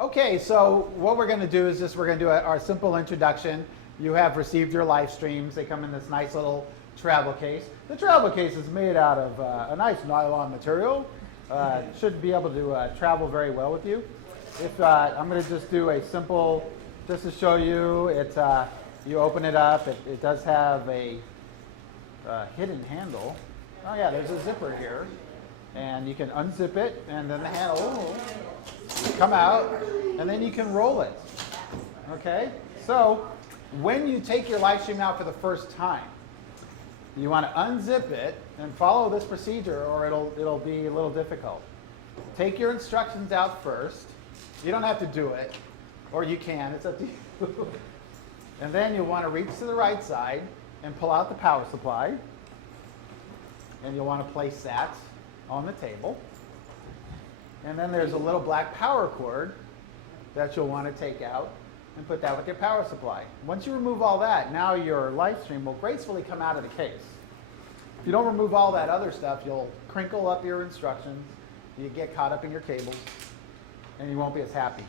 Okay, so what we're going to do is just we're going to do our simple introduction. You have received your live streams. They come in this nice little travel case. The travel case is made out of a nice nylon material. Should be able to travel very well with you. If I'm going to just do a simple, just to show you, you open it up. It does have a hidden handle. Oh yeah, there's a zipper here, and you can unzip it, and then the handle will come out, and then you can roll it. Okay, so when you take your live stream out for the first time, you want to unzip it and follow this procedure, or it'll be a little difficult. Take your instructions out first. You don't have to do it, or you can. It's up to you. And then you'll want to reach to the right side and pull out the power supply. And you'll want to place that on the table. And then there's a little black power cord that you'll want to take out and put that with your power supply. Once you remove all that, now your live stream will gracefully come out of the case. If you don't remove all that other stuff, you'll crinkle up your instructions, you get caught up in your cables, and you won't be as happy.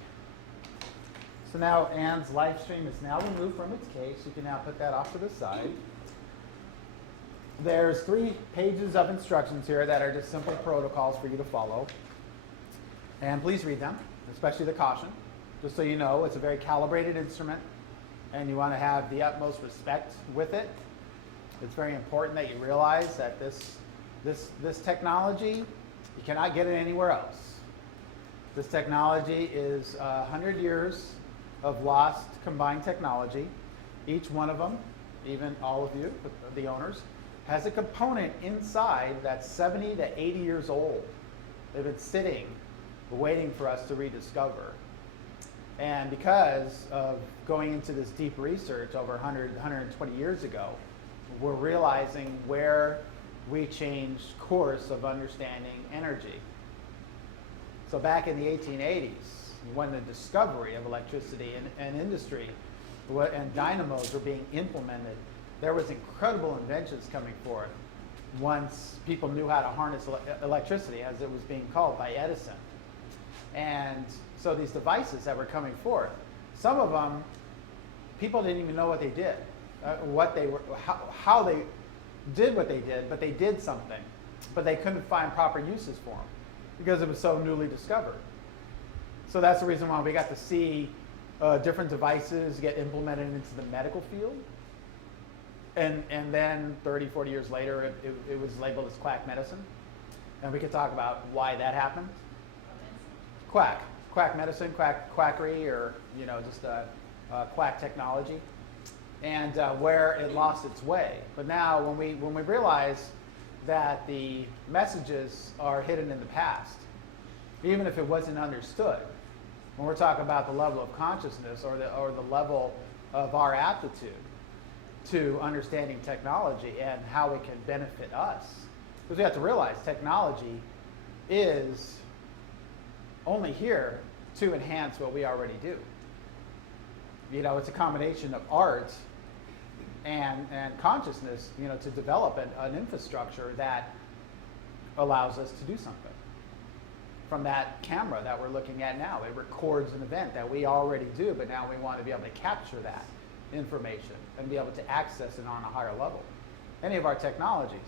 So now Anne's live stream is now removed from its case. You can now put that off to the side. There's 3 pages of instructions here that are just simple protocols for you to follow. And please read them, especially the caution. Just so you know, it's a very calibrated instrument, and you want to have the utmost respect with it. It's very important that you realize that this technology, you cannot get it anywhere else. This technology is 100 years of lost combined technology. Each one of them, even all of you, the owners, has a component inside that's 70 to 80 years old. They've been sitting, waiting for us to rediscover. And because of going into this deep research over 120 years ago, we're realizing where we changed course of understanding energy. So back in the 1880s, when the discovery of electricity and industry and dynamos were being implemented, there was incredible inventions coming forth once people knew how to harness electricity, as it was being called by Edison. And so these devices that were coming forth, some of them, people didn't even know what they did, how they did what they did, but they did something, but they couldn't find proper uses for them because it was so newly discovered. So that's the reason why we got to see different devices get implemented into the medical field. And then 30, 40 years later, it was labeled as quack medicine. And we could talk about why that happened. Quack medicine, quackery, or just quack technology, and where it lost its way. But now, when we realize that the messages are hidden in the past, even if it wasn't understood, when we're talking about the level of consciousness or the level of our aptitude to understanding technology and how it can benefit us, because we have to realize technology is only here to enhance what we already do. It's a combination of art and consciousness, to develop an infrastructure that allows us to do something. From that camera that we're looking at now, it records an event that we already do, but now we want to be able to capture that information and be able to access it on a higher level. Any of our technologies.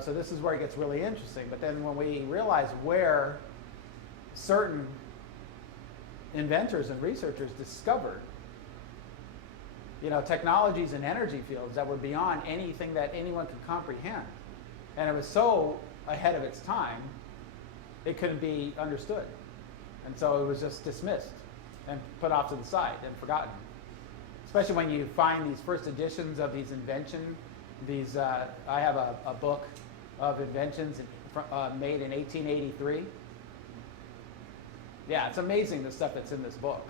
So this is where it gets really interesting. But then when we realize where certain inventors and researchers discovered, technologies and energy fields that were beyond anything that anyone could comprehend, and it was so ahead of its time, it couldn't be understood. And so it was just dismissed and put off to the side and forgotten. Especially when you find these first editions of these inventions. I have a book of inventions made in 1883. Yeah, it's amazing the stuff that's in this book.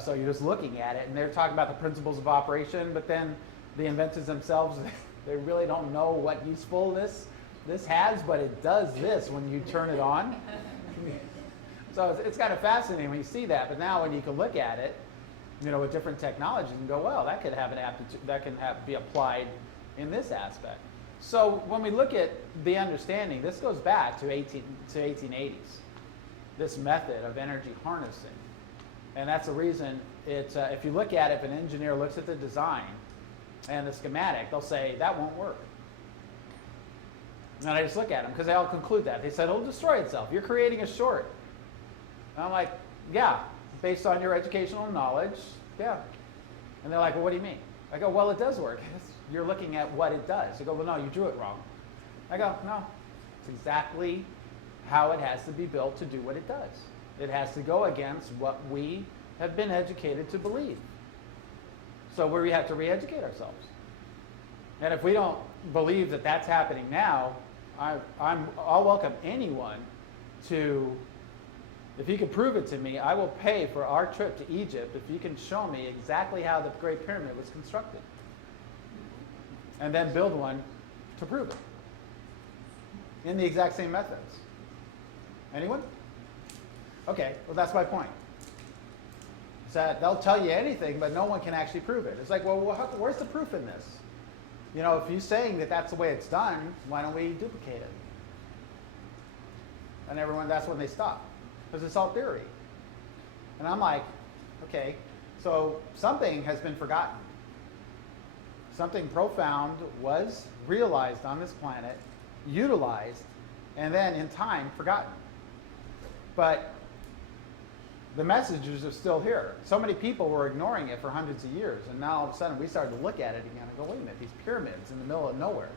So you're just looking at it, and they're talking about the principles of operation, but then the inventors themselves, they really don't know what usefulness this has, but it does this when you turn it on. So it's kind of fascinating when you see that. But now when you can look at it, with different technologies and go, well, that could have an aptitude, that can be applied in this aspect. So when we look at the understanding, this goes back to 1880s. this method of energy harnessing. And that's the reason it's, if you look at it, if an engineer looks at the design and the schematic, they'll say, that won't work. And I just look at them because they all conclude that. They said, it'll destroy itself. You're creating a short. And I'm like, yeah, based on your educational knowledge, yeah. And they're like, well, what do you mean? I go, well, it does work. You're looking at what it does. They go, well, no, you drew it wrong. I go, no, it's exactly how it has to be built to do what it does. It has to go against what we have been educated to believe. So we have to re-educate ourselves. And if we don't believe that that's happening now, I'll welcome anyone to, if you can prove it to me, I will pay for our trip to Egypt if you can show me exactly how the Great Pyramid was constructed. And then build one to prove it. In the exact same methods. Anyone? Okay, well that's my point. Is that they'll tell you anything, but no one can actually prove it. It's like, well, where's the proof in this? You know, if you're saying that that's the way it's done, why don't we duplicate it? And everyone, that's when they stop. Because it's all theory. And I'm like, okay, so something has been forgotten. Something profound was realized on this planet, utilized, and then in time forgotten. But the messages are still here. So many people were ignoring it for hundreds of years, and now all of a sudden we started to look at it again and go, wait a minute, these pyramids in the middle of nowhere.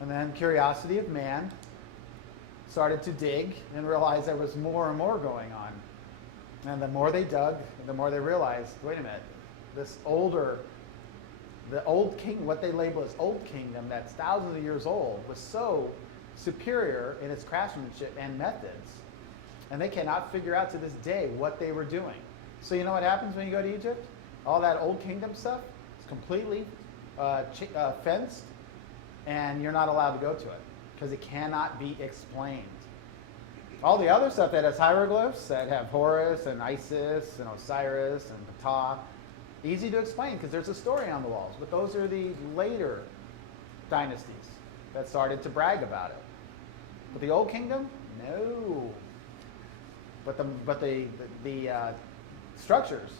And then curiosity of man started to dig and realized there was more and more going on. And the more they dug, the more they realized, wait a minute, this older, the old king, what they label as old kingdom that's thousands of years old, was so superior in its craftsmanship and methods. And they cannot figure out to this day what they were doing. So you know what happens when you go to Egypt? All that old kingdom stuff is completely fenced, and you're not allowed to go to it because it cannot be explained. All the other stuff that has hieroglyphs that have Horus and Isis and Osiris and Ptah, easy to explain because there's a story on the walls. But those are the later dynasties that started to brag about it. But the old kingdom, no. But the structures,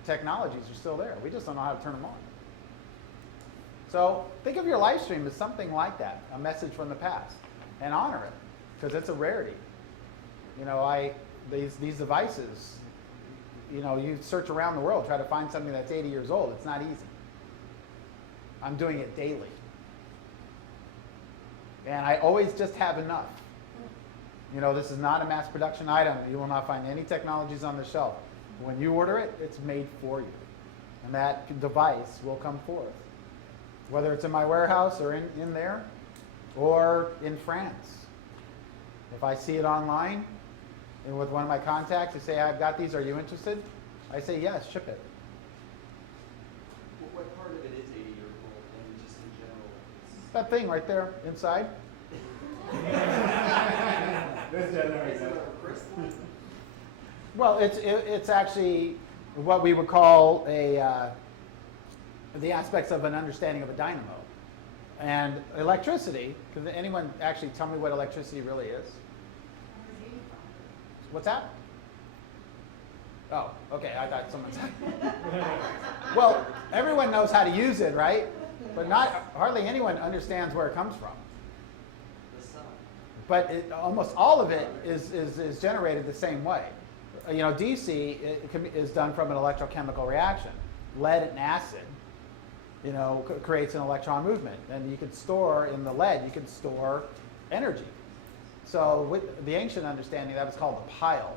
the technologies are still there. We just don't know how to turn them on. So think of your live stream as something like that, a message from the past, and honor it because it's a rarity. You know, these devices, you know, you search around the world, try to find something that's 80 years old. It's not easy. I'm doing it daily. And I always just have enough. You know, this is not a mass production item. You will not find any technologies on the shelf. When you order it, it's made for you. And that device will come forth. Whether it's in my warehouse or in there or in France. If I see it online and with one of my contacts, they say, I've got these, are you interested? I say, yes, ship it. What part of it is 80 years old and just in general? That thing right there inside. Well, it's actually what we would call the aspects of an understanding of a dynamo. And electricity, can anyone actually tell me what electricity really is? What's that? Oh, okay, I thought someone said. Well, everyone knows how to use it, right? But hardly anyone understands where it comes from. But almost all of it is generated the same way. You know, DC is done from an electrochemical reaction. Lead and acid, you know, creates an electron movement. And you can store, in the lead, you can store energy. So with the ancient understanding, that was called the pile,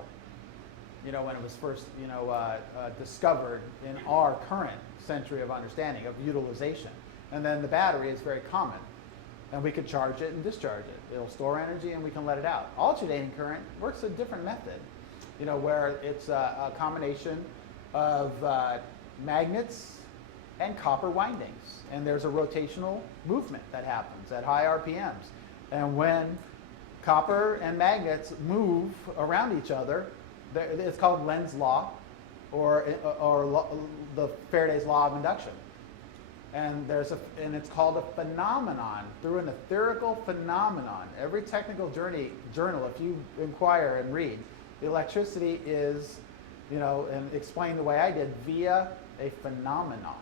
you know, when it was first, you know, discovered in our current century of understanding of utilization. And then the battery is very common. And we could charge it and discharge it. It'll store energy and we can let it out. Alternating current works a different method, you know, where it's a combination of magnets and copper windings. And there's a rotational movement that happens at high RPMs. And when copper and magnets move around each other, it's called Lenz's law or the Faraday's law of induction. And and it's called a phenomenon, through an etherical phenomenon. Every technical journal, if you inquire and read, the electricity is, and explain the way I did, via a phenomenon.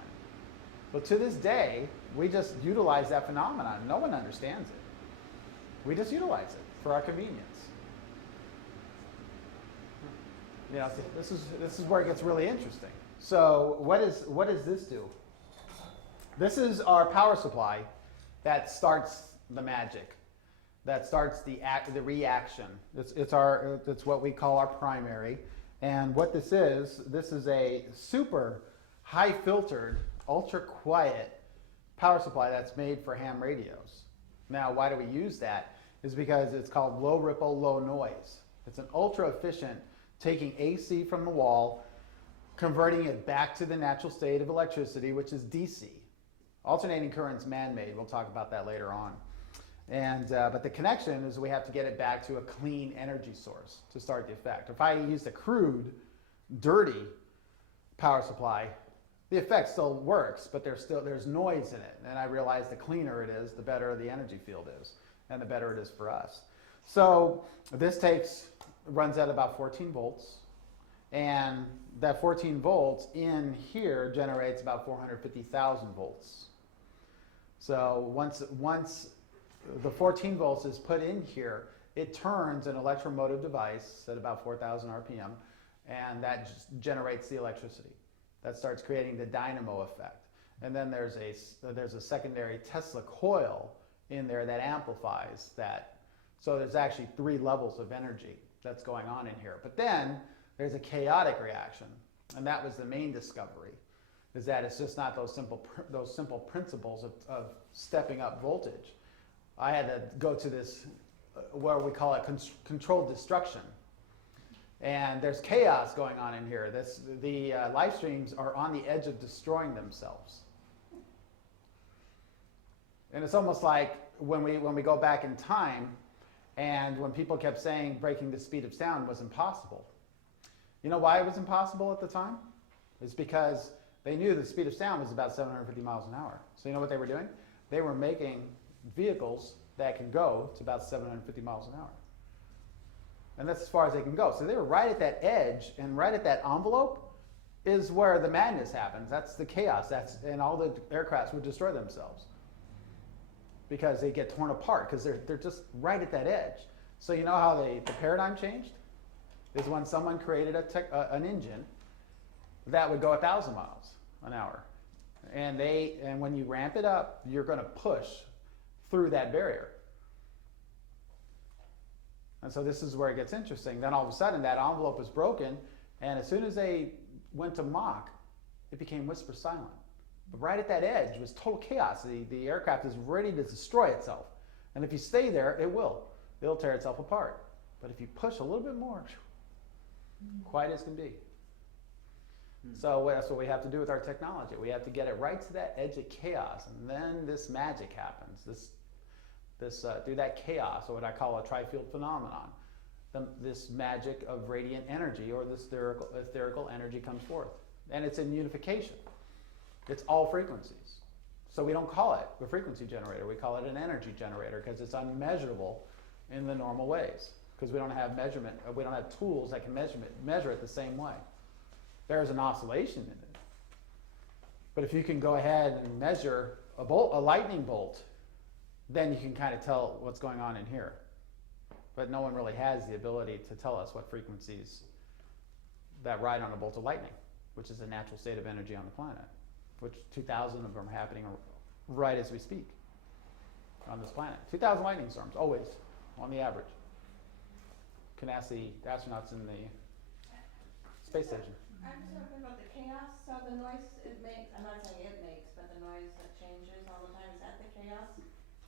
But to this day, we just utilize that phenomenon. No one understands it. We just utilize it for our convenience. This is where it gets really interesting. So what does this do? This is our power supply that starts the magic, that starts the reaction. It's what we call our primary. And what this is a super high filtered, ultra quiet power supply that's made for ham radios. Now, why do we use that? Is because it's called low ripple, low noise. It's an ultra efficient, taking AC from the wall, converting it back to the natural state of electricity, which is DC. Alternating current's man-made. We'll talk about that later on. But the connection is we have to get it back to a clean energy source to start the effect. If I used a crude, dirty power supply, the effect still works, but there's noise in it. And I realize the cleaner it is, the better the energy field is, and the better it is for us. So this runs at about 14 volts, and that 14 volts in here generates about 450,000 volts. So once the 14 volts is put in here, it turns an electromotive device at about 4,000 RPM, and that just generates the electricity. That starts creating the dynamo effect. And then there's a secondary Tesla coil in there that amplifies that. So there's actually 3 levels of energy that's going on in here. But then there's a chaotic reaction, and that was the main discovery, is that it's just not those simple principles of stepping up voltage. I had to go to this, what we call it controlled destruction. And there's chaos going on in here. The Lifestreams are on the edge of destroying themselves. And it's almost like when we go back in time, and when people kept saying breaking the speed of sound was impossible. You know why it was impossible at the time? It's because they knew the speed of sound was about 750 miles an hour. So you know what they were doing? They were making vehicles that can go to about 750 miles an hour. And that's as far as they can go. So they were right at that edge, and right at that envelope is where the madness happens. That's the chaos. And all the aircrafts would destroy themselves because they get torn apart because they're just right at that edge. So you know how the paradigm changed? Is when someone created an engine that would go 1,000 miles an hour. And when you ramp it up, you're going to push through that barrier. And so this is where it gets interesting. Then all of a sudden that envelope was broken, and as soon as they went to Mach, it became whisper silent. But right at that edge was total chaos. The aircraft is ready to destroy itself. And if you stay there, it'll tear itself apart. But if you push a little bit more, quiet as can be. So that's what we have to do with our technology. We have to get it right to that edge of chaos, and then this magic happens. Through that chaos, or what I call a tri-field phenomenon, this magic of radiant energy, or this etherical energy, comes forth. And it's in unification. It's all frequencies. So we don't call it a frequency generator. We call it an energy generator because it's unmeasurable in the normal ways. Because we don't have measurement, we don't have tools that can measure it the same way. There's an oscillation in it. But if you can go ahead and measure a lightning bolt, then you can kind of tell what's going on in here. But no one really has the ability to tell us what frequencies that ride on a bolt of lightning, which is a natural state of energy on the planet, which 2,000 of them are happening right as we speak on this planet. 2,000 lightning storms, always, on the average. Can ask the astronauts in the space station. I'm just wondering about the chaos. So the noise it makes, I'm not saying it makes, but the noise that changes all the time, is that the chaos?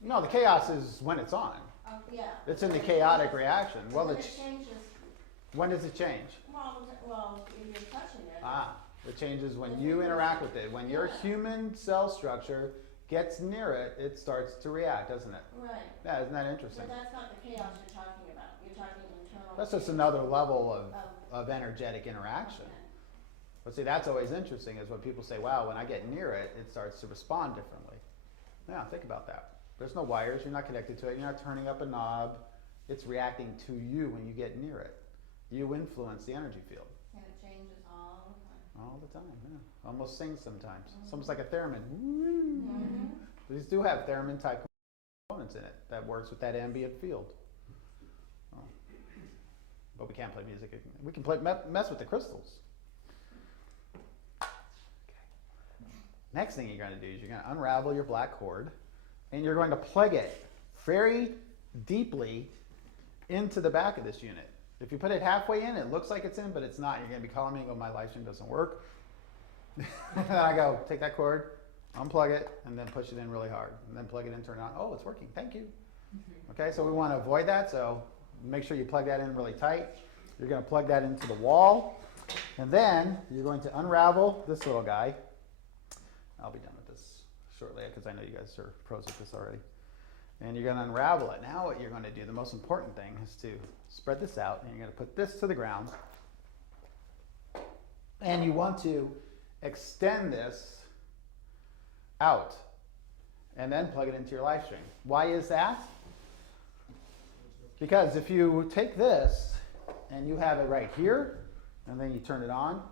No, the chaos is when it's on. Yeah. It's in the chaotic reaction. Well, it changes. When does it change? Well, if you're touching it. It changes when you interact with it. When your human cell structure gets near it, it starts to react, doesn't it? Right. Yeah, isn't that interesting? But that's not the chaos you're talking about. You're talking internal. That's just another level of energetic interaction. But see, that's always interesting is when people say, wow, when I get near it, it starts to respond differently. Yeah, think about that. There's no wires, you're not connected to it, you're not turning up a knob. It's reacting to you when you get near it. You influence the energy field. And it changes all the time. All the time, yeah. Almost sings sometimes. It's almost like a theremin. These do have theremin type components in it that works with that ambient field. Oh. But we can't play music. We can play mess with the crystals. Okay. Next thing you're going to do is you're going to unravel your black cord and you're going to plug it very deeply into the back of this unit. If you put it halfway in, it looks like it's in, but it's not. You're going to be calling me and go, my Lifestream doesn't work. And I go, take that cord, unplug it, and then push it in really hard. And then plug it in, turn it on. Oh, it's working. Thank you. Okay, so we want to avoid that. So make sure you plug that in really tight. You're going to plug that into the wall. And then you're going to unravel this little guy. I'll be done with this shortly because I know you guys are pros at this already. And you're going to unravel it. Now what you're going to do, the most important thing is to spread this out, and you're going to put this to the ground. And you want to extend this out and then plug it into your Lifestream. Why is that? Because if you take this and you have it right here and then you turn it on,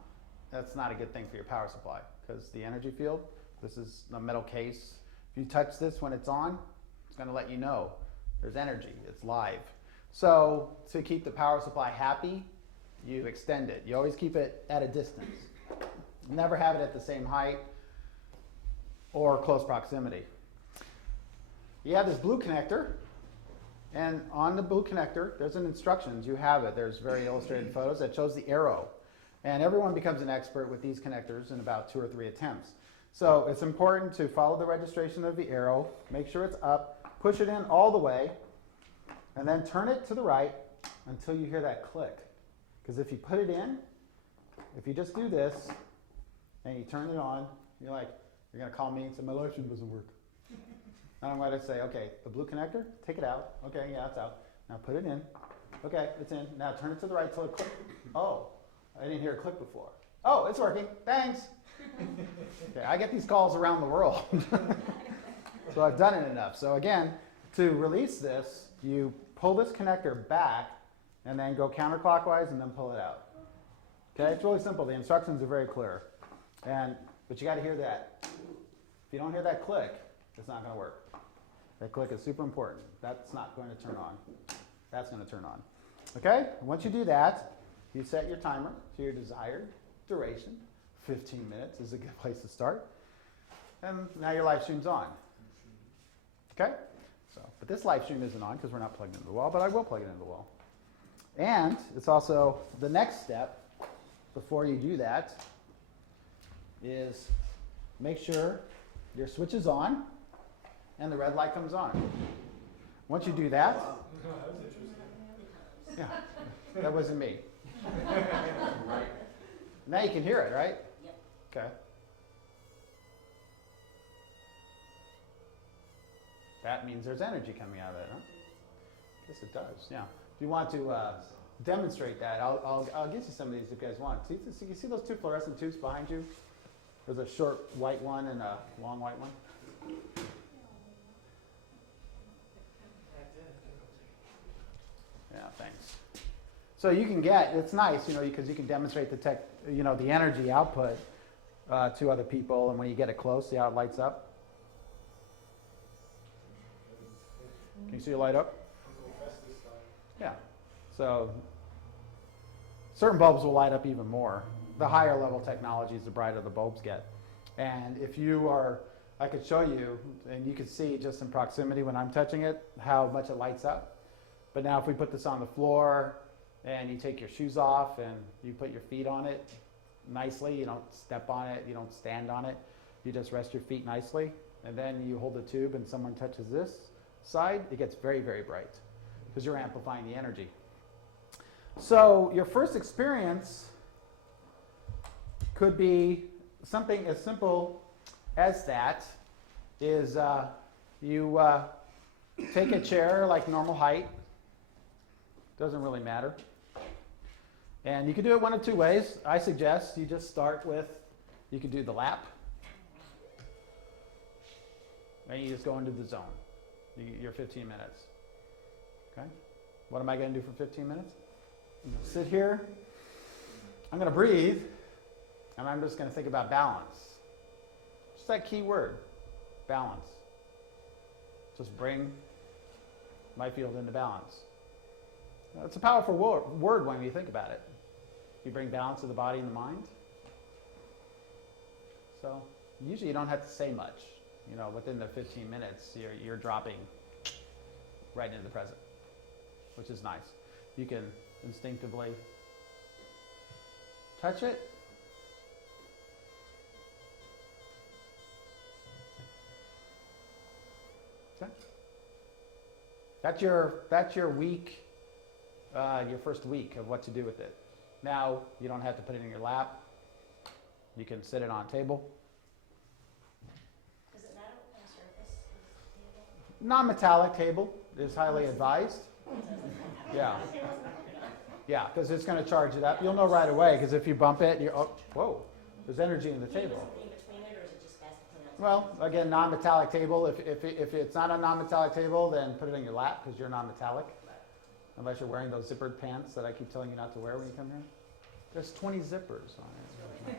that's not a good thing for your power supply because the energy field, this is a metal case. If you touch this when it's on, it's going to let you know there's energy, it's live. So to keep the power supply happy, you extend it. You always keep it at a distance. Never have it at the same height or close proximity. You have this blue connector, and on the blue connector, there's an instructions. You have it. There's very illustrated photos that shows the arrow. And everyone becomes an expert with these connectors in about 2 or 3 attempts. So it's important to follow the registration of the arrow, make sure it's up, push it in all the way, and then turn it to the right until you hear that click. Because if you put it in, if you just do this, and you turn it on, you're going to call me and say, my Lifestream doesn't work. And I'm going to say, okay, the blue connector, take it out. Okay, yeah, it's out. Now put it in. Okay, it's in. Now turn it to the right till it clicks. Oh, I didn't hear it click before. Oh, it's working. Thanks. Okay, I get these calls around the world. So I've done it enough. So again, to release this, you pull this connector back and then go counterclockwise and then pull it out. Okay, it's really simple. The instructions are very clear. But you got to hear that. If you don't hear that click, it's not going to work. That click is super important. That's not going to turn on. That's going to turn on. Okay? Once you do that, you set your timer to your desired duration. 15 minutes is a good place to start. And now your Lifestream's on. Okay? But this Lifestream isn't on because we're not plugged into the wall, but I will plug it into the wall. And it's also the next step before you do that is make sure your switch is on and the red light comes on. Once you do that, yeah, that wasn't me. Now you can hear it, right? Yep. Okay. That means there's energy coming out of it, huh? Yes, it does. Yeah. If you want to demonstrate that, I'll get you some of these if you guys want. See, so you see those 2 fluorescent tubes behind you? There's a short white one and a long white one. Yeah, thanks. So you can get, it's nice, because you can demonstrate the energy output to other people, and when you get it close, see how it lights up? Can you see it light up? Yeah. So certain bulbs will light up even more. The higher level technologies, the brighter the bulbs get. And if you are, I could show you, and you can see just in proximity when I'm touching it, how much it lights up. But now if we put this on the floor and you take your shoes off and you put your feet on it nicely, you don't step on it, you don't stand on it, you just rest your feet nicely, and then you hold the tube and someone touches this side, it gets very, very bright because you're amplifying the energy. So your first experience could be something as simple as that, is you take a chair like normal height, doesn't really matter, And you can do it one of two ways. I suggest you just start with, you could do the lap. And you just go into the zone. Your 15 minutes. Okay? What am I going to do for 15 minutes? I'm going to sit here. I'm going to breathe. And I'm just going to think about balance. Just that key word, balance. Just bring my field into balance. It's a powerful word when you think about it. You bring balance to the body and the mind. So usually you don't have to say much. You know, within the 15 minutes, you're dropping right into the present, which is nice. You can instinctively touch it. Okay. That's your week, your first week of what to do with it. Now, you don't have to put it in your lap. You can sit it on a table. Does it matter what kind of surface is the table? Non-metallic table is highly advised. Yeah. Yeah, because it's going to charge it up. You'll know right away, because if you bump it, whoa, there's energy in the table. In between it, or is it just best to put it on? Well, again, non-metallic table. If it's not a non-metallic table, then put it in your lap, because you're non-metallic. Unless you're wearing those zippered pants that I keep telling you not to wear when you come here. There's 20 zippers on it.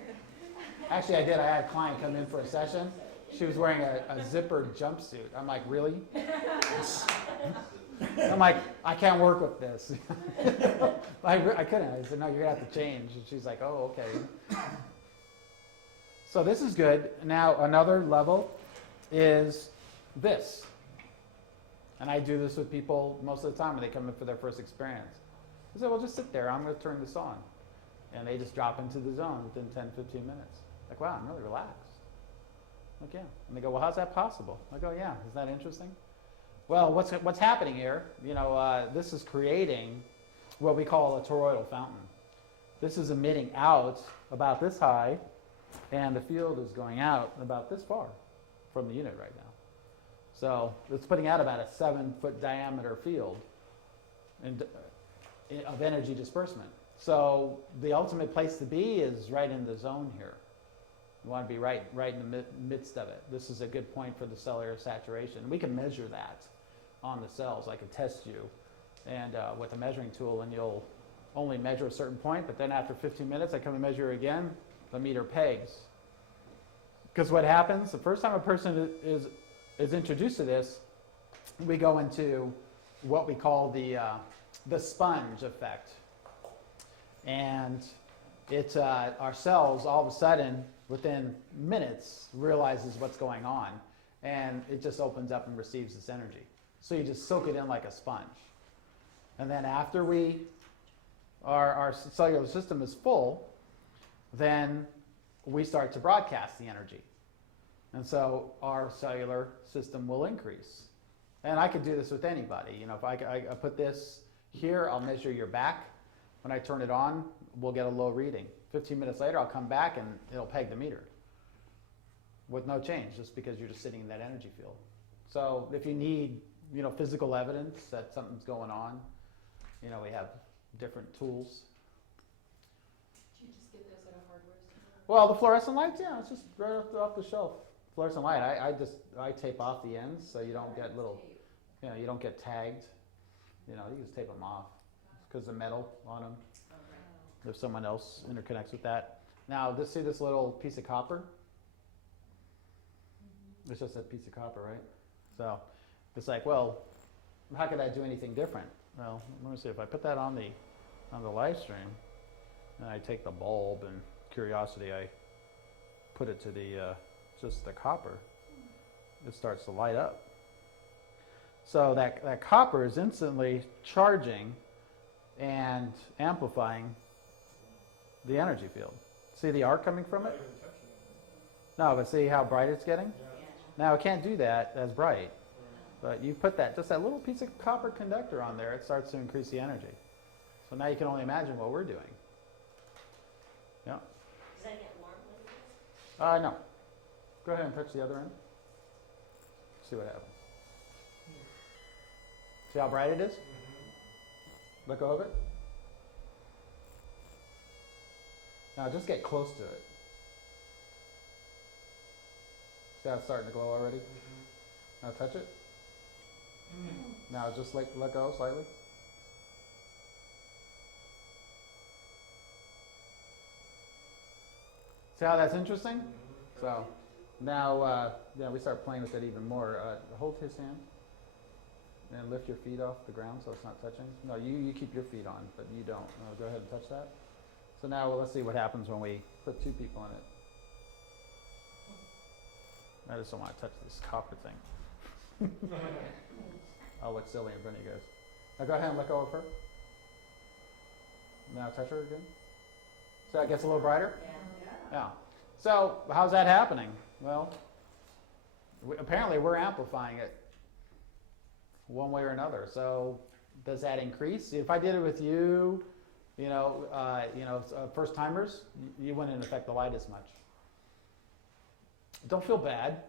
Actually, I did. I had a client come in for a session. She was wearing a zippered jumpsuit. I'm like, really? I'm like, I can't work with this. I couldn't. I said, no, you're going to have to change. And she's like, oh, okay. So this is good. Now, another level is this. And I do this with people most of the time when they come in for their first experience. I say, well, just sit there. I'm going to turn this on. And they just drop into the zone within 10, 15 minutes. Like, wow, I'm really relaxed. Like, yeah. And they go, well, how's that possible? I go, yeah, isn't that interesting? Well, what's happening here? You know, this is creating what we call a toroidal fountain. This is emitting out about this high, and the field is going out about this far from the unit right now. So it's putting out about a 7-foot diameter field of energy disbursement. So the ultimate place to be is right in the zone here. You want to be right in the midst of it. This is a good point for the cellular saturation. We can measure that on the cells. I can test you and with a measuring tool, and you'll only measure a certain point, but then after 15 minutes, I come and measure again, the meter pegs. Because what happens, the first time a person is introduced to this, we go into what we call the sponge effect. And it's our cells all of a sudden, within minutes, realizes what's going on, and it just opens up and receives this energy. So you just soak it in like a sponge. And then after our cellular system is full, then we start to broadcast the energy. And so our cellular system will increase. And I could do this with anybody. You know, if I put this here, I'll measure your back. When I turn it on, we'll get a low reading. 15 minutes later, I'll come back and it'll peg the meter with no change, just because you're just sitting in that energy field. So if you need, you know, physical evidence that something's going on, you know, we have different tools. Do you just get those at a hardware store? Well, the fluorescent lights, yeah, it's just right off the shelf. Fluorescent light, I tape off the ends so you don't get little, you know, you don't get tagged. You know, you just tape them off because the metal on them. If someone else interconnects with that. Now, see this little piece of copper? It's just a piece of copper, right? So it's like, well, how could I do anything different? Well, let me see. If I put that on the Lifestream, and I take the bulb and curiosity, I put it to just the copper, it starts to light up. So that copper is instantly charging and amplifying the energy field. See the arc coming from it? No, but see how bright it's getting? Now it can't do that as bright, but you put just that little piece of copper conductor on there, it starts to increase the energy. So now you can only imagine what we're doing. Yeah. Does that get warm when you do it? No. Go ahead and touch the other end. See what happens. See how bright it is? Let go of it. Now just get close to it. See how it's starting to glow already? Now touch it. Now just let go slightly. See how that's interesting? So now, yeah, we start playing with it even more. Hold his hand and lift your feet off the ground so it's not touching. No, you keep your feet on, but you don't. No, go ahead and touch that. So now let's see what happens when we put two people in it. I just don't want to touch this copper thing. I'll look silly in front of you guys. Now go ahead and let go of her. Now touch her again. So that gets a little brighter? Yeah. So how's that happening? Well, apparently we're amplifying it one way or another. So does that increase? If I did it with you, first timers, you wouldn't affect the light as much. Don't feel bad.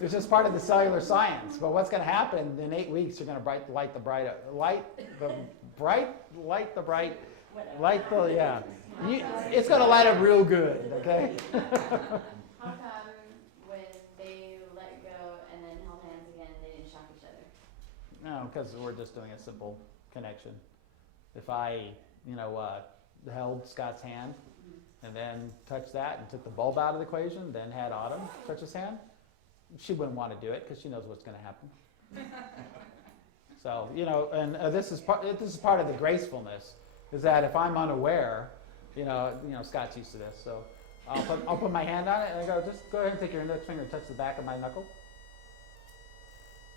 It's just part of the cellular science. But what's going to happen in 8 weeks? You're going to light the bright. It's going to light up real good. Okay. How come when they let go and then held hands again, they didn't shock each other? No, because we're just doing a simple connection. If I, held Scott's hand and then touched that and took the bulb out of the equation, then had Autumn touch his hand, she wouldn't want to do it because she knows what's going to happen. So, this is part of the gracefulness, is that if I'm unaware, Scott's used to this, so I'll put my hand on it and I go, just go ahead and take your index finger and touch the back of my knuckle.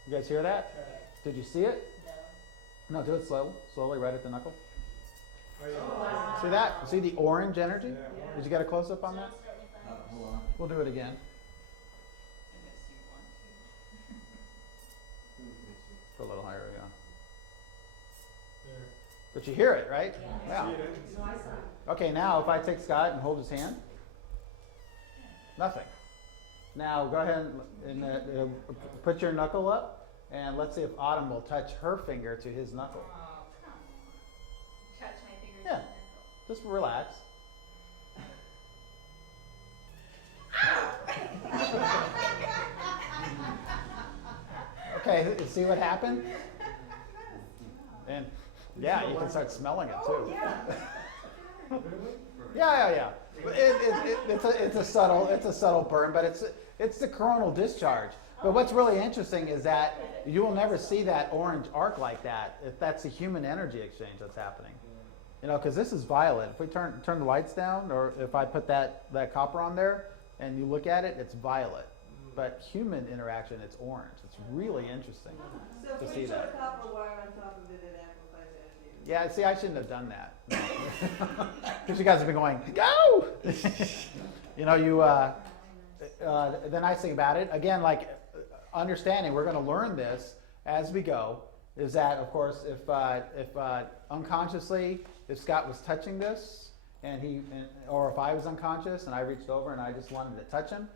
You guys hear that? Did you see it? No, do it slowly, right at the knuckle. Wow. See that? See the orange energy? Did you get a close up on that? Hold on. We'll do it again. Go a little higher, yeah. But you hear it, right? Yeah. Okay, now if I take Scott and hold his hand, nothing. Now go ahead and put your knuckle up, and let's see if Autumn will touch her finger to his knuckle. Oh, come on. Touch my fingers. Yeah. Just relax. Okay, see what happened? And yeah, you can start smelling it too. Yeah. It's a subtle burn, but it's the coronal discharge. But what's really interesting is that you will never see that orange arc like that if that's the human energy exchange that's happening. Because this is violet. If we turn the lights down, or if I put that copper on there and you look at it, it's violet. But human interaction, it's orange. It's really interesting to see that. So if we put a copper wire on top of it, it amplifies energy. Yeah, see, I shouldn't have done that. Because you guys have been going, go! The nice thing about it, again, like understanding, we're going to learn this as we go, is that, of course, if unconsciously, if Scott was touching this, or if I was unconscious and I reached over and I just wanted to touch him,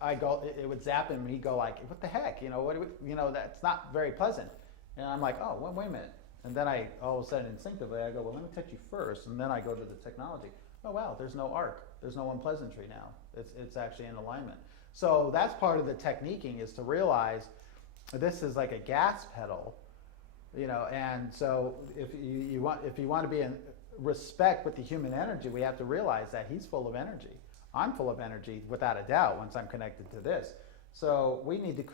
it would zap him and he'd go like, what the heck? That's not very pleasant. And I'm like, oh, wait a minute. And then all of a sudden instinctively, I go, well, let me touch you first. And then I go to the technology. Oh, wow, there's no arc. There's no unpleasantry now. It's actually in alignment. So that's part of the techniquing, is to realize this is like a gas pedal, and so if you want to be in respect with the human energy, we have to realize that he's full of energy. I'm full of energy without a doubt once I'm connected to this. So we need to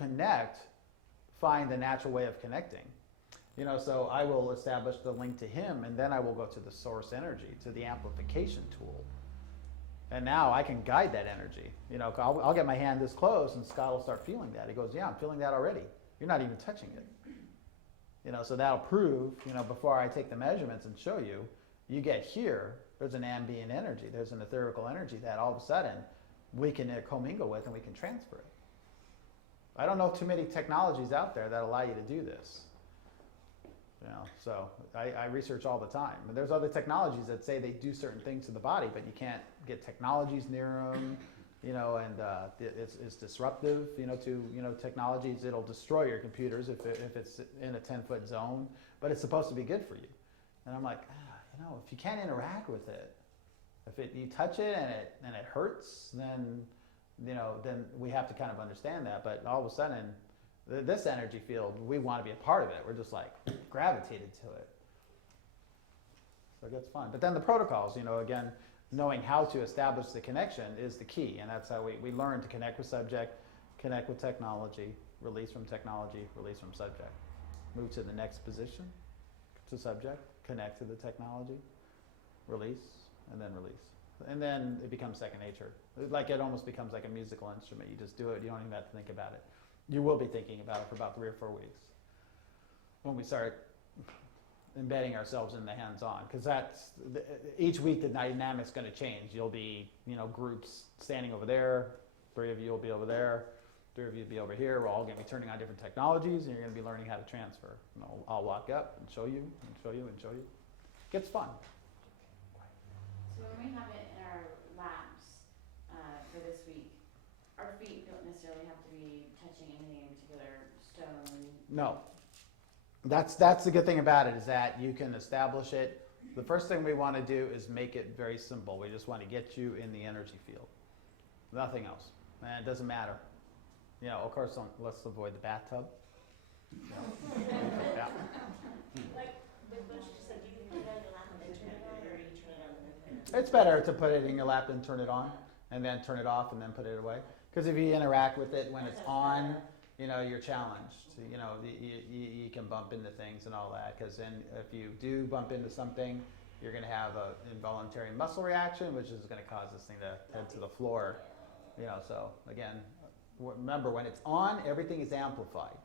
find the natural way of connecting. So I will establish the link to him, and then I will go to the source energy, to the amplification tool. And now I can guide that energy. I'll get my hand this close and Scott will start feeling that. He goes, yeah, I'm feeling that already. You're not even touching it. So that'll prove, before I take the measurements and show you, you get here, there's an ambient energy, there's an etherical energy that all of a sudden we can commingle with and we can transfer it. I don't know too many technologies out there that allow you to do this. So I research all the time. And there's other technologies that say they do certain things to the body, but you can't get technologies near them, and it's disruptive, to technologies. It'll destroy your computers if it's in a 10-foot zone, but it's supposed to be good for you. And I'm like, I don't know, if you can't interact with it, you touch it and it hurts, then then we have to kind of understand that. But all of a sudden, this energy field, we want to be a part of it. We're just like gravitated to it. So it gets fun. But then the protocols, again, knowing how to establish the connection is the key, and that's how we learn to connect with subject, connect with technology, release from technology, release from subject. Move to the next position, to subject, connect to the technology, release, and then release. And then it becomes second nature. Like it almost becomes like a musical instrument. You just do it, you don't even have to think about it. You will be thinking about it for about 3 or 4 weeks when we start embedding ourselves in the hands-on, because each week the dynamic's going to change. You'll be, groups standing over there, 3 of you will be over there, 3 of you will be over here. We're all going to be turning on different technologies, and you're going to be learning how to transfer. I'll walk up and show you, and show you, and show you. It gets fun. So when we have it in our laps for this week, our feet don't necessarily have to be touching anything in particular, stone. No. That's the good thing about it, is that you can establish it. The first thing we want to do is make it very simple. We just want to get you in the energy field. Nothing else. And it doesn't matter. Of course, let's avoid the bathtub. Yeah. Like, what you just said, do you put it on your lap and then turn it on, or you turn it on and then turn it on? It's better to put it in your lap and turn it on, and then turn it off and then put it away. Because if you interact with it when it's on, you're challenged. You can bump into things and all that, because then if you do bump into something, you're going to have an involuntary muscle reaction, which is going to cause this thing to head to the floor. So again, remember, when it's on, everything is amplified.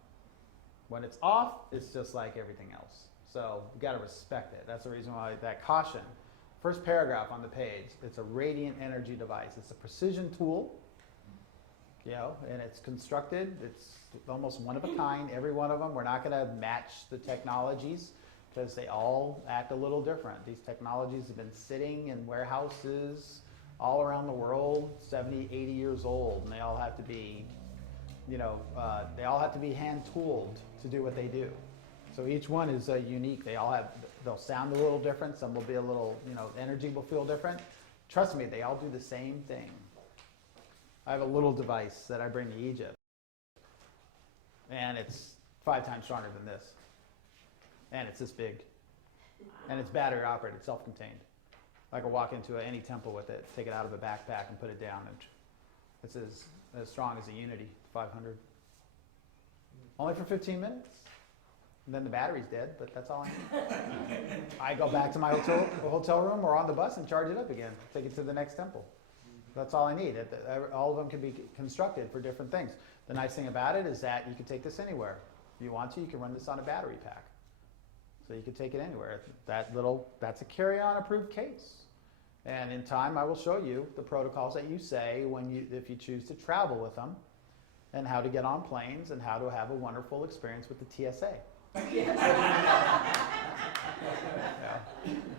When it's off, it's just like everything else. So you got to respect it. That's the reason why that caution. First paragraph on the page, it's a radiant energy device. It's a precision tool, and it's constructed. It's almost one of a kind, every one of them. We're not going to match the technologies because they all act a little different. These technologies have been sitting in warehouses all around the world, 70, 80 years old, and they all have to be, hand tooled to do what they do. So each one is unique. They'll sound a little different. Some will be a little, energy will feel different. Trust me, they all do the same thing. I have a little device that I bring to Egypt, and it's 5 times stronger than this. And it's this big. And it's battery operated, self-contained. I could walk into any temple with it, take it out of a backpack and put it down. And it's as strong as a Unity 500. Only for 15 minutes. And then the battery's dead, but that's all I need. I go back to my hotel room or on the bus and charge it up again. Take it to the next temple. That's all I need. All of them can be constructed for different things. The nice thing about it is that you can take this anywhere. If you want to, you can run this on a battery pack. So you can take it anywhere. That's a carry-on approved case. And in time, I will show you the protocols that you say if you choose to travel with them, and how to get on planes, and how to have a wonderful experience with the TSA.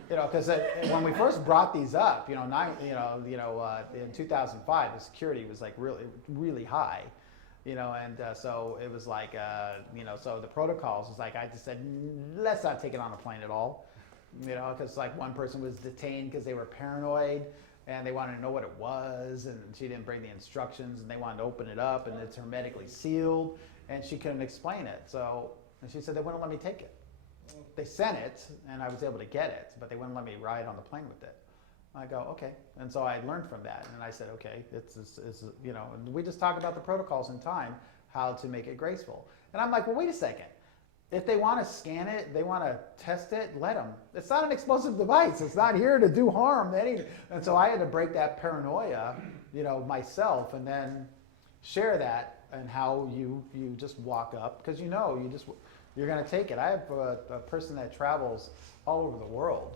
Because when we first brought these up, in 2005, the security was like really, really high. So it was like, so the protocols was like, I just said, let's not take it on a plane at all, because like one person was detained because they were paranoid and they wanted to know what it was, and she didn't bring the instructions, and they wanted to open it up, and it's hermetically sealed, and she couldn't explain it. And she said they wouldn't let me take it. They sent it, and I was able to get it, but they wouldn't let me ride on the plane with it. I go, okay. And so I learned from that, and I said, okay, it's and we just talked about the protocols in time, how to make it graceful. And I'm like, well, wait a second. If they want to scan it, they want to test it, let them. It's not an explosive device. It's not here to do harm to anything. And so I had to break that paranoia, myself, and then share that and how you just walk up, because you're going to take it. I have a person that travels all over the world.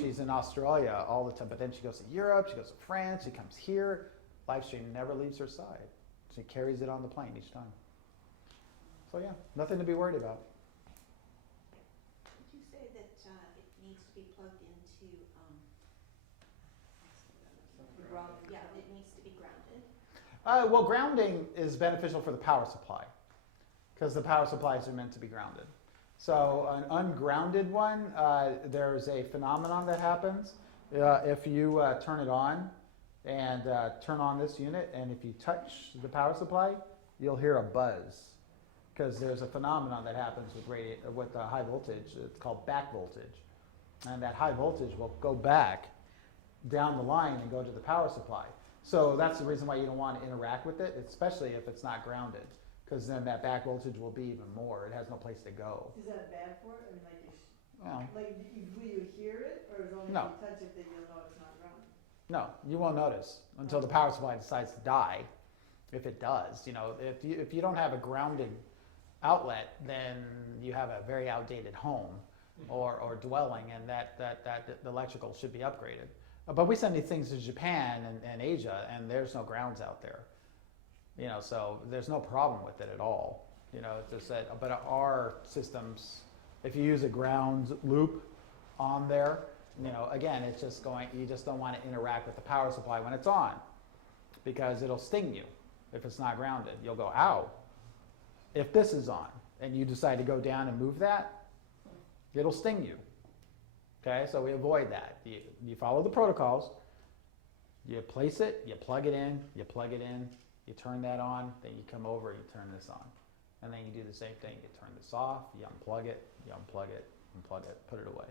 She's in Australia all the time, but then she goes to Europe, she goes to France, she comes here. Lifestream never leaves her side. She carries it on the plane each time. So yeah, nothing to be worried about. Did you say that it needs to be plugged into, it needs to be grounded? Well, grounding is beneficial for the power supply, because the power supplies are meant to be grounded. So an ungrounded one, there's a phenomenon that happens. If you turn it on and turn on this unit, and if you touch the power supply, you'll hear a buzz. Because there's a phenomenon that happens with high voltage. It's called back voltage. And that high voltage will go back down the line and go to the power supply. So that's the reason why you don't want to interact with it, especially if it's not grounded. Because then that back voltage will be even more. It has no place to go. Is that bad for it? I mean, like, Well, will you hear it, or is it only No. if you touch it that you'll know it's not grounded? no, you won't notice until the power supply decides to die. If it does, if you don't have a grounded outlet, then you have a very outdated home or dwelling, and that the electrical should be upgraded. But we send these things to Japan and Asia, and there's no grounds out there. So there's no problem with it at all. It's just that, but our systems, if you use a ground loop on there, again, it's just you just don't want to interact with the power supply when it's on, because it'll sting you if it's not grounded. You'll go, ow. If this is on and you decide to go down and move that, it'll sting you. Okay, so we avoid that. You follow the protocols, you place it, you plug it in, you turn that on, then you come over, you turn this on. And then you do the same thing. You turn this off, you unplug it, unplug it, put it away.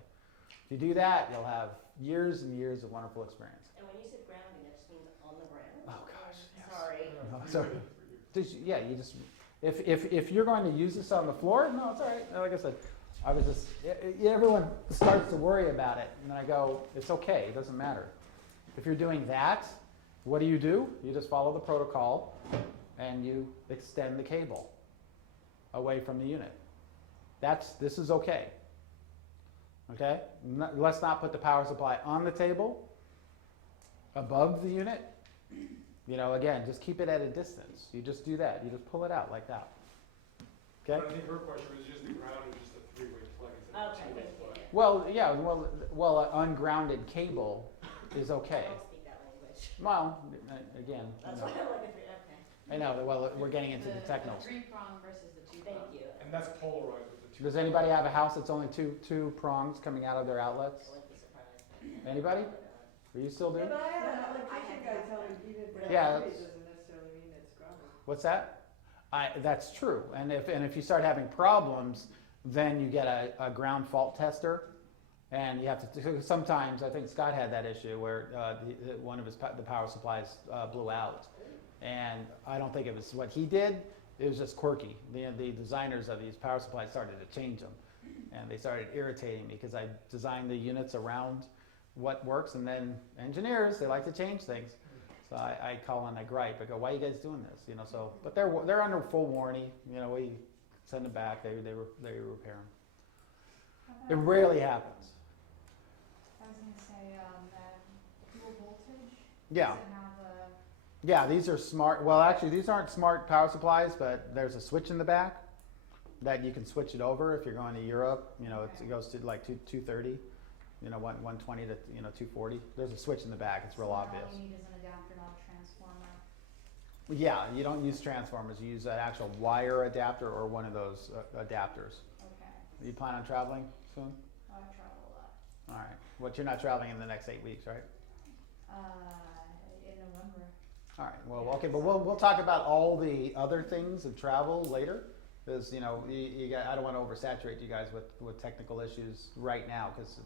If you do that, you'll have years and years of wonderful experience. And when you said grounding, that just means on the ground? Oh gosh, yes. Sorry. So, if you're going to use this on the floor, no, it's all right. Like I said, everyone starts to worry about it, and I go, it's okay, it doesn't matter. If you're doing that, what do? You just follow the protocol, and you extend the cable away from the unit. This is okay. Okay? Let's not put the power supply on the table, above the unit. Again, just keep it at a distance. You just do that. You just pull it out like that. Okay? But I think her question was just the ground is just a three-way plug instead of a Okay. two-way plug. Well, yeah. Well, an ungrounded cable is okay. I don't speak that language. Well, again, That's why I'm like, okay. I know. Well, we're getting into the technicals. The 3-prong versus the 2-prong. Thank you. And that's polarized with the two. Does anybody have a house that's only two prongs coming out of their outlets? I wouldn't be surprised. Anybody? Are you still Yeah, doing? but I had an electrician guy tell me even if it's Yeah, grounded, it that's- doesn't necessarily mean it's grounded. What's that? That's true. And if you start having problems, then you get a ground fault tester, and you have to. Sometimes I think Scott had that issue where one of the power supplies blew out, and I don't think it was what he did. It was just quirky. The designers of these power supplies started to change them, and they started irritating me because I designed the units around what works, and then engineers, they like to change things. So I call and I gripe. I go, why are you guys doing this? But they're under full warranty. We send them back. They repair them. It rarely happens. I was gonna say, that dual voltage. Yeah. Does it have a, Yeah, these are smart. Well, actually, these aren't smart power supplies, but there's a switch in the back that you can switch it over if you're going to Europe. It goes to like 230. 120 to 240. There's a switch in the back. It's real so obvious. all you need is an adapter, not a transformer? Yeah, you don't use transformers. You use an actual wire adapter or one of those adapters. Okay. You plan on traveling soon? I travel a lot. All right. But you're not traveling in the next 8 weeks, right? In November. All right. Well, okay, but we'll talk about all the other things of travel later, because I don't want to oversaturate you guys with technical issues right now, because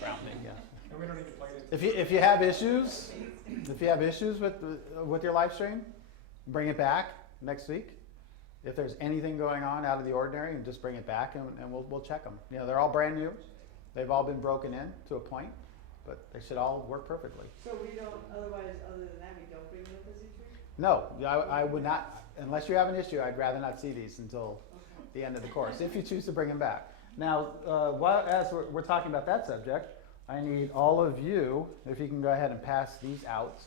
grounding, yeah. And we don't even plug it into. If you have issues, with your live stream, bring it back next week. If there's anything going on out of the ordinary, and just bring it back, and we'll check them. They're all brand new. They've all been broken in to a point, but they should all work perfectly. So we don't, otherwise, other than that, we don't bring it up as a tree? No, I would not, unless you have an issue, I'd rather not see these until the end of the course, if you choose to bring them back. Now, as we're talking about that subject, I need all of you, if you can go ahead and pass these out,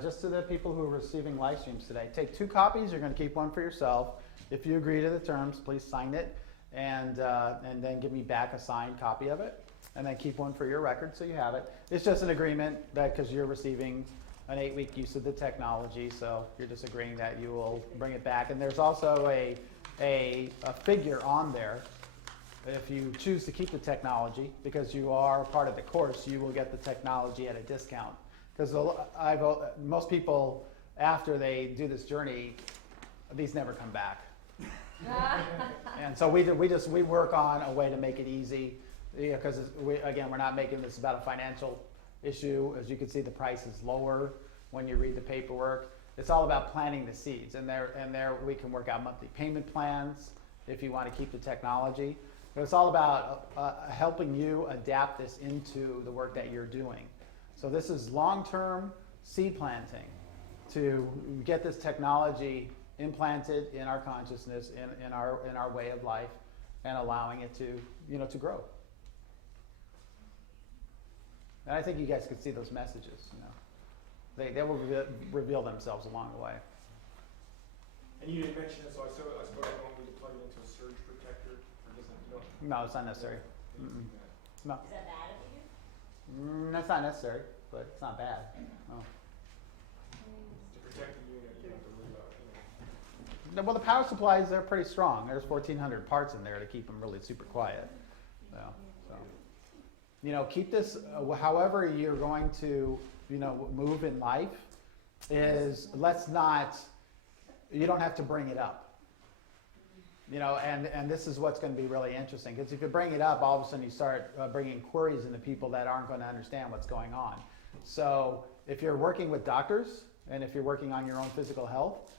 just to the people who are receiving live streams today. Take 2 copies, you're going to keep one for yourself. If you agree to the terms, please sign it, and then give me back a signed copy of it, and then keep one for your record so you have it. It's just an agreement that because you're receiving an 8-week use of the technology, so you're just agreeing that you will bring it back. And there's also a a figure on there. If you choose to keep the technology, because you are part of the course, you will get the technology at a discount. Because most people, after they do this journey, these never come back. And so we work on a way to make it easy, because again, we're not making this about a financial issue. As you can see, the price is lower when you read the paperwork. It's all about planting the seeds, and there we can work out monthly payment plans if you want to keep the technology. But it's all about helping you adapt this into the work that you're doing. So this is long-term seed planting to get this technology implanted in our consciousness, in our way of life, and allowing it to grow. And I think you guys could see those messages. They will reveal themselves along the way. And you didn't mention it, so I suppose I don't need to plug it into a surge protector, or doesn't, you don't? No, it's not necessary. need to do that. No, Is that bad if you do? that's not necessary, but it's not bad. No. To protect the unit, you don't have to worry about, Well, the power supplies, they're pretty strong. There's 1,400 parts in there to keep them really super quiet. So, keep this, however you're going to, move in life, is you don't have to bring it up. And this is what's going to be really interesting, because if you bring it up, all of a sudden you start bringing queries into people that aren't going to understand what's going on. So if you're working with doctors, and if you're working on your own physical health,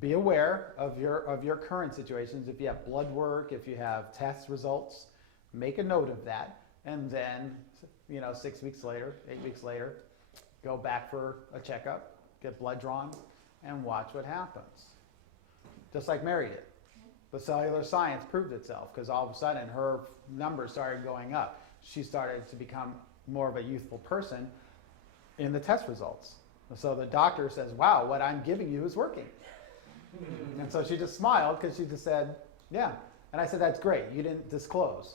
be aware of your current situations. If you have blood work, if you have test results, make a note of that, and then 6 weeks later, 8 weeks later, go back for a checkup, get blood drawn, and watch what happens. Just like Mary did. The cellular science proved itself, because all of a sudden her numbers started going up. She started to become more of a youthful person in the test results. So the doctor says, wow, what I'm giving you is working. And so she just smiled, because she just said, yeah. And I said, that's great. You didn't disclose.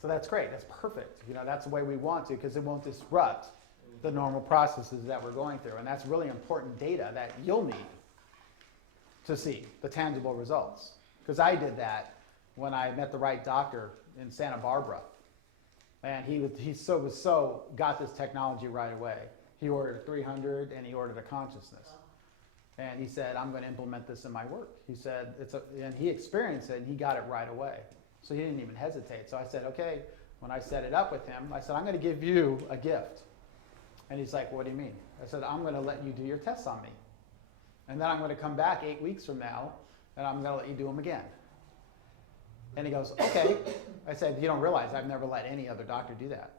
So that's great. That's perfect. That's the way we want to, because it won't disrupt the normal processes that we're going through. And that's really important data that you'll need to see the tangible results. Because I did that when I met the right doctor in Santa Barbara. And he got this technology right away. He ordered 300 and he ordered a consciousness. And he said, I'm going to implement this in my work. He said, and he experienced it and he got it right away. So he didn't even hesitate. So I said, okay, when I set it up with him, I said, I'm going to give you a gift. And he's like, what do you mean? I said, I'm going to let you do your tests on me. And then I'm going to come back 8 weeks from now, and I'm going to let you do them again. And he goes, okay. I said, you don't realize I've never let any other doctor do that.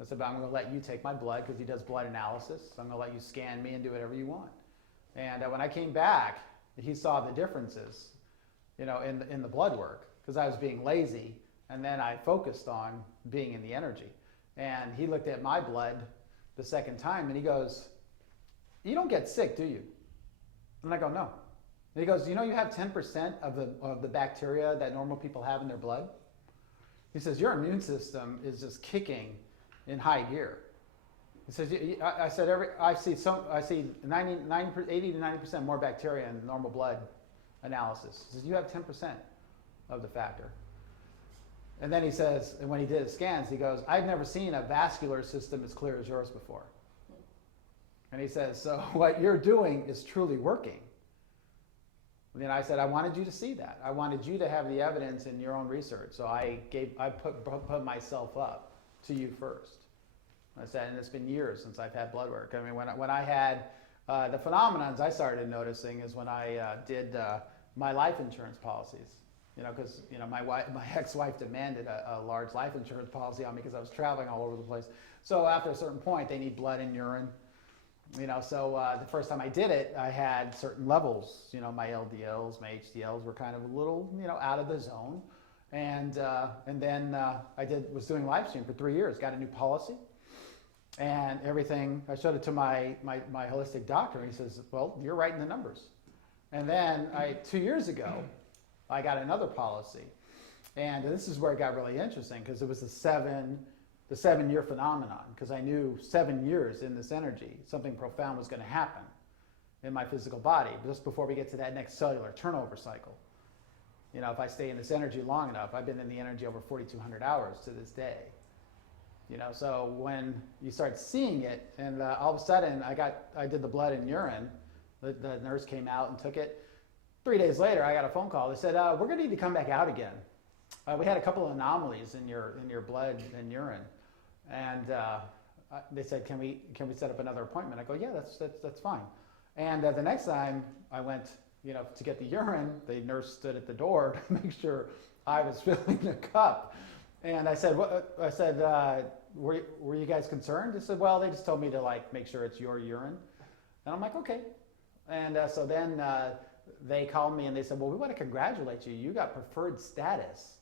I said, but I'm going to let you take my blood, because he does blood analysis. So I'm going to let you scan me and do whatever you want. And when I came back, he saw the differences, in the blood work, because I was being lazy, and then I focused on being in the energy. And he looked at my blood the second time, and he goes, you don't get sick, do you? And I go, no. And he goes, you have 10% of the bacteria that normal people have in their blood? He says, your immune system is just kicking in high gear. He says, I said, I see 80 to 90% more bacteria in normal blood analysis. He says, you have 10% of the factor. And then he says, and when he did his scans, he goes, I've never seen a vascular system as clear as yours before. And he says, so what you're doing is truly working. And then I said, I wanted you to see that. I wanted you to have the evidence in your own research. So I put myself up to you first. I said, and it's been years since I've had blood work. I mean, when I had the phenomenons I started noticing is when I did my life insurance policies. Because my ex-wife demanded a large life insurance policy on me because I was traveling all over the place. So after a certain point, they need blood and urine. So the first time I did it, I had certain levels. My LDLs, my HDLs were kind of a little, out of the zone. And then I was doing Lifestream for 3 years, got a new policy. And everything, I showed it to my holistic doctor, and he says, well, you're right in the numbers. And then 2 years ago, I got another policy. And this is where it got really interesting, because it was the 7-year phenomenon, because I knew 7 years in this energy, something profound was going to happen in my physical body, just before we get to that next cellular turnover cycle. You know, if I stay in this energy long enough, I've been in the energy over 4,200 hours to this day. You know, so when you start seeing it, and all of a sudden I did the blood and urine, the nurse came out and took it. 3 days later, I got a phone call. They said, we're going to need to come back out again. We had a couple of anomalies in your blood and urine. And they said, can we set up another appointment? I go, yeah, that's fine. And the next time I went, you know, to get the urine, the nurse stood at the door to make sure I was filling the cup. And I said, were you guys concerned? They said, well, they just told me to like make sure it's your urine. And I'm like, okay. And so then they called me and they said, well, we want to congratulate you. You got preferred status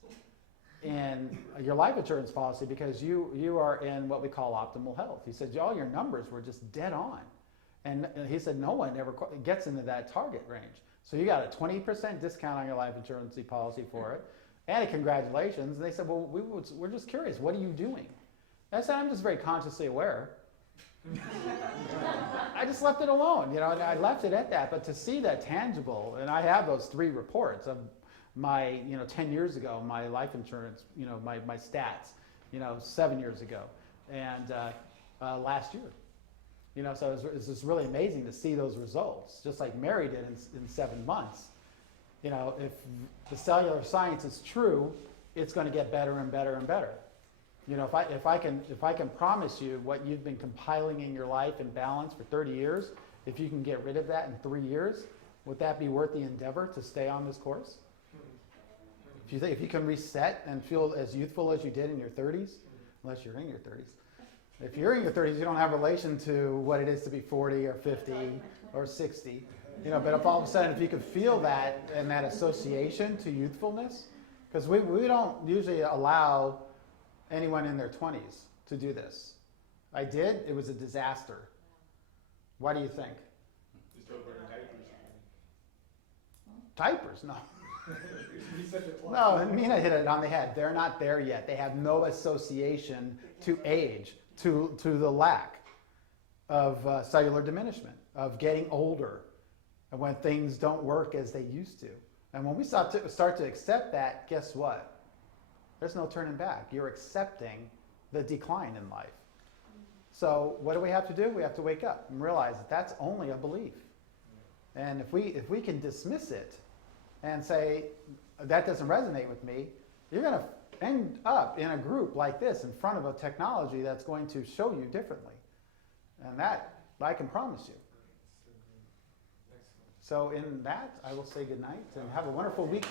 in your life insurance policy because you are in what we call optimal health. He said, all your numbers were just dead on. And he said, no one ever gets into that target range. So you got a 20% discount on your life insurance policy for it. And a congratulations. And they said, well, we're just curious. What are you doing? And I said, I'm just very consciously aware. I just left it alone, you know, and I left it at that. But to see that tangible, and I have those 3 reports of my, 10 years ago, my life insurance, my stats, 7 years ago, and last year. So it's just really amazing to see those results, just like Mary did in 7 months. If the cellular science is true, it's going to get better and better and better. If I can promise you what you've been compiling in your life in balance for 30 years, if you can get rid of that in 3 years, would that be worth the endeavor to stay on this course? If you can reset and feel as youthful as you did in your 30s, unless you're in your 30s. If you're in your 30s, you don't have relation to what it is to be 40 or 50 or 60. But if all of a sudden, if you could feel that and that association to youthfulness, because we don't usually allow anyone in their 20s to do this. I did, it was a disaster. Why do you think? Just don't wear diapers. Diapers? No. He said it No, Mina hit it on the head. They're not there yet. They have no association to age, to the lack of cellular diminishment, of getting older, and when things don't work as they used to. And when we start to accept that, guess what? There's no turning back. You're accepting the decline in life. So what do we have to do? We have to wake up and realize that that's only a belief. And if we can dismiss it and say, that doesn't resonate with me, you're going to end up in a group like this in front of a technology that's going to show you differently. And that, I can promise you. So in that, I will say good night and have a wonderful week.